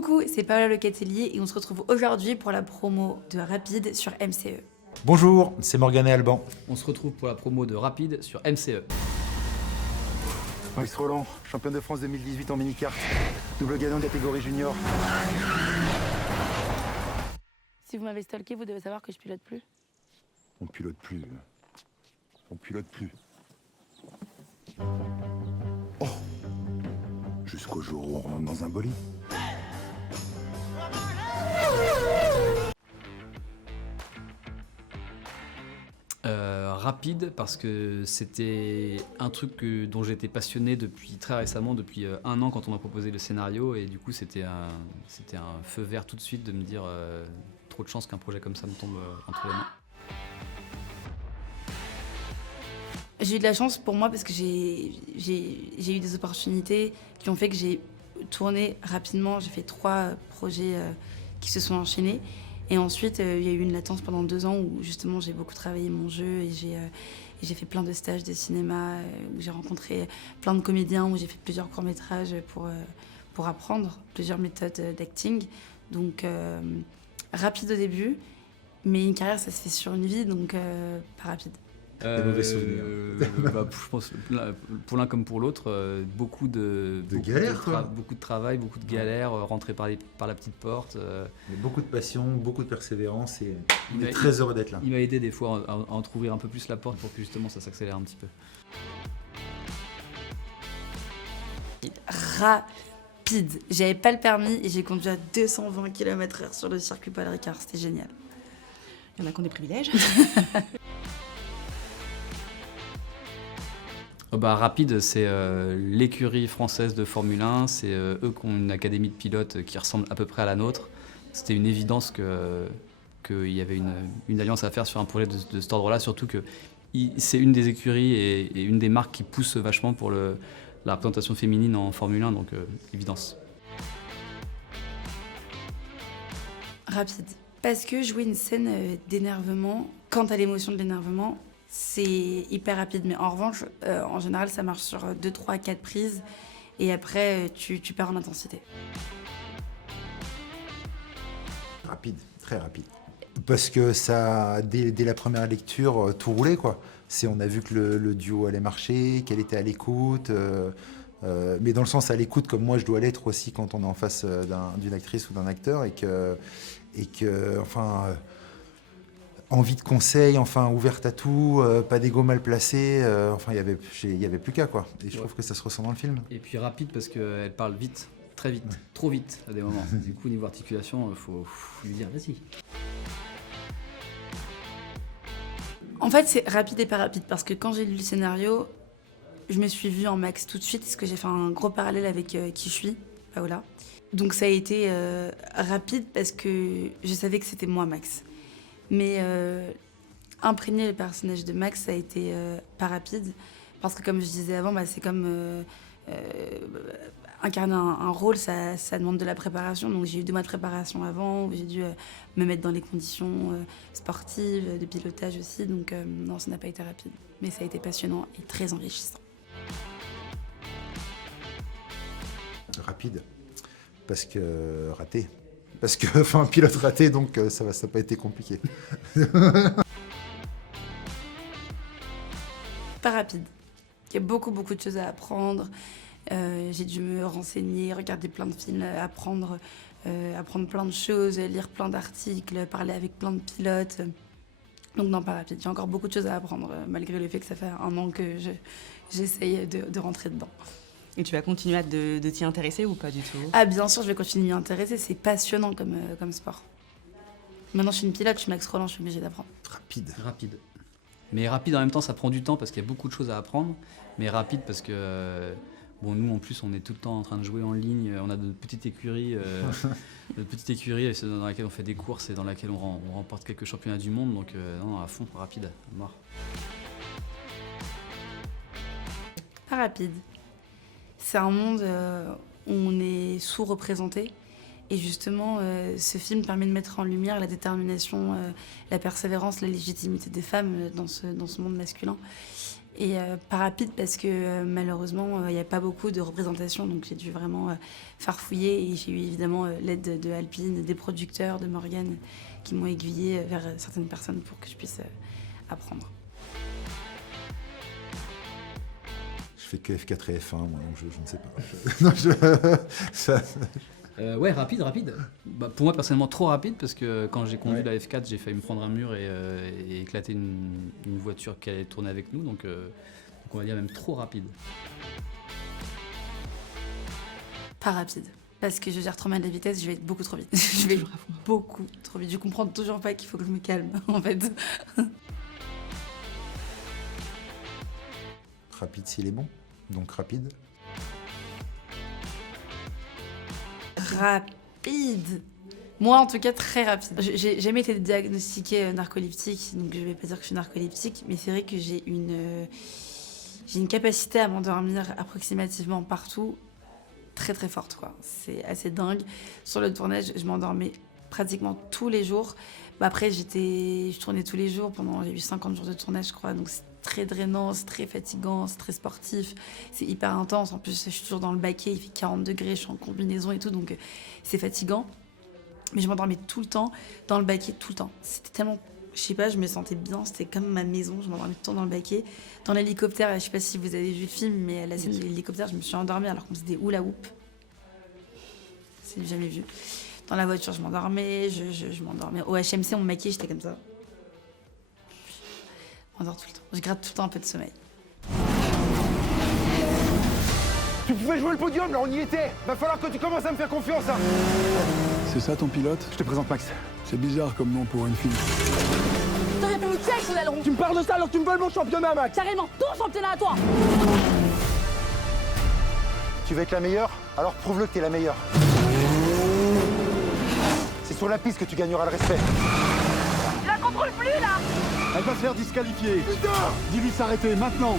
Coucou, c'est Paola Locatelli et on se retrouve aujourd'hui pour la promo de Rapide sur MCE. Bonjour, c'est Morgane et Alban. On se retrouve pour la promo de Rapide sur MCE. Max Roland, champion de France 2018 en mini-kart, double gagnant catégorie junior. Si vous m'avez stalké, vous devez savoir que je pilote plus. On pilote plus. On pilote plus. Oh. Jusqu'au jour où on rentre dans un bolide. Rapide parce que c'était un truc dont j'étais passionné depuis très récemment, depuis 1 an quand on m'a proposé le scénario, et du coup c'était un feu vert tout de suite de me dire trop de chance qu'un projet comme ça me tombe entre les mains. J'ai eu de la chance pour moi parce que j'ai eu des opportunités qui ont fait que j'ai tourné rapidement. J'ai fait 3 projets qui se sont enchaînés. Et ensuite, il y a eu une latence pendant 2 ans où justement j'ai beaucoup travaillé mon jeu et j'ai fait plein de stages de cinéma, où j'ai rencontré plein de comédiens, où j'ai fait plusieurs courts-métrages pour apprendre plusieurs méthodes d'acting. Donc rapide au début, mais une carrière ça se fait sur une vie, donc pas rapide. Des mauvais souvenirs. Je pense pour l'un comme pour l'autre, beaucoup de galères, quoi. beaucoup de travail, beaucoup de galères, rentrer par la petite porte. Mais beaucoup de passion, beaucoup de persévérance et on Il est m'a- très heureux d'être là. Il m'a aidé des fois à entrouvrir un peu plus la porte pour que justement ça s'accélère un petit peu. Rapide. J'avais pas le permis et j'ai conduit à 220 km/h sur le circuit Paul Ricard, c'était génial. Il y en a qui ont des privilèges. Rapide, c'est l'écurie française de Formule 1, c'est eux qui ont une académie de pilotes qui ressemble à peu près à la nôtre. C'était une évidence qu'il y avait une alliance à faire sur un projet de cet ordre-là, surtout que c'est une des écuries et une des marques qui poussent vachement pour la représentation féminine en Formule 1, donc évidence. Rapide. Parce que jouer une scène d'énervement, quand t'as l'émotion de l'énervement, c'est hyper rapide. Mais en revanche, en général, ça marche sur 2, 3, 4 prises. Et après, tu perds en intensité. Rapide, très rapide. Parce que ça, dès la première lecture, tout roulait, quoi. On a vu que le duo allait marcher, qu'elle était à l'écoute, mais dans le sens à l'écoute comme moi je dois l'être aussi quand on est en face d'une actrice ou d'un acteur et que envie de conseils, ouverte à tout, pas d'ego mal placé, il y avait plus qu'à, quoi. Et je trouve que ça se ressent dans le film. Et puis rapide parce qu'elle parle vite, très vite, trop vite à des moments. Du coup, niveau articulation, il faut lui dire vas-y. En fait, c'est rapide et pas rapide. Parce que quand j'ai lu le scénario, je me suis vue en Max tout de suite. Parce que j'ai fait un gros parallèle avec qui je suis, Paola. Donc ça a été rapide parce que je savais que c'était moi, Max. Mais imprégner le personnage de Max, ça a été pas rapide. Parce que comme je disais avant, c'est comme incarner un rôle, ça demande de la préparation. Donc j'ai eu 2 mois de préparation avant, où j'ai dû me mettre dans les conditions sportives, de pilotage aussi. Donc non, ça n'a pas été rapide. Mais ça a été passionnant et très enrichissant. Rapide, parce que raté. Parce que, un pilote raté, donc ça n'a pas été compliqué. Pas rapide. Il y a beaucoup, beaucoup de choses à apprendre. J'ai dû me renseigner, regarder plein de films, apprendre plein de choses, lire plein d'articles, parler avec plein de pilotes. Donc non, pas rapide. J'ai encore beaucoup de choses à apprendre, malgré le fait que ça fait 1 an que j'essaye de rentrer dedans. Et tu vas continuer de t'y intéresser ou pas du tout? Ah bien sûr, je vais continuer à m'y intéresser. C'est passionnant comme sport. Maintenant, je suis une pilote, je suis Max Roland, je suis obligée d'apprendre. Rapide. Mais rapide en même temps, ça prend du temps parce qu'il y a beaucoup de choses à apprendre. Mais rapide parce que nous en plus, on est tout le temps en train de jouer en ligne. On a notre petite écurie, c'est dans laquelle on fait des courses et dans laquelle on remporte quelques championnats du monde. Donc non, à fond, rapide, à mort. Pas rapide. C'est un monde où on est sous-représenté. Et justement, ce film permet de mettre en lumière la détermination, la persévérance, la légitimité des femmes dans ce monde masculin. Et pas rapide parce que malheureusement, il n'y a pas beaucoup de représentation. Donc j'ai dû vraiment farfouiller. Et j'ai eu évidemment l'aide de Alpine, des producteurs, de Morgane, qui m'ont aiguillée vers certaines personnes pour que je puisse apprendre. Je fais que F4 et F1, moi, donc je ne sais pas. Non, Ouais, rapide. Bah, pour moi, personnellement, trop rapide, parce que quand j'ai conduit la F4, j'ai failli me prendre un mur et éclater une voiture qui allait tourner avec nous, donc on va dire même trop rapide. Pas rapide. Parce que je gère trop mal la vitesse, je vais être beaucoup trop vite. Je vais beaucoup trop vite. Je comprends toujours pas qu'il faut que je me calme, en fait. Rapide s'il est bon, donc rapide. Rapide. Moi, en tout cas, très rapide. J'ai jamais été diagnostiquée narcoleptique, donc je vais pas dire que je suis narcoleptique, mais c'est vrai que j'ai une capacité à m'endormir approximativement partout, très très forte, quoi. C'est assez dingue. Sur le tournage, je m'endormais pratiquement tous les jours. Bah, après, je tournais tous les jours j'ai eu 50 jours de tournage, je crois, donc c'est très drainant, c'est très fatigant, c'est très sportif, c'est hyper intense. En plus, je suis toujours dans le baquet, il fait 40 degrés, je suis en combinaison et tout, donc c'est fatigant. Mais je m'endormais tout le temps, dans le baquet, tout le temps. C'était tellement, je sais pas, je me sentais bien, c'était comme ma maison, je m'endormais tout le temps dans le baquet. Dans l'hélicoptère, je sais pas si vous avez vu le film, mais à la scène de l'hélicoptère, je me suis endormie alors qu'on faisait des hula hoop. C'est jamais vu. Dans la voiture, je m'endormais, je m'endormais. Au HMC, on me maquillait, j'étais comme ça. Je m'endors tout le temps. Je gratte tout le temps un peu de sommeil. Tu pouvais jouer le podium, là on y était. Va falloir que tu commences à me faire confiance, hein. C'est ça ton pilote? Je te présente Max. C'est bizarre comme nom pour une fille. T'aurais pu me tuer avec ton aileron. Tu me parles de ça alors que tu me voles mon championnat, Max. Carrément, ton championnat à toi. Tu veux être la meilleure? Alors prouve-le que t'es la meilleure. C'est sur la piste que tu gagneras le respect. Tu la contrôles plus là. Elle va se faire disqualifier. Putain! Dis-lui s'arrêter maintenant.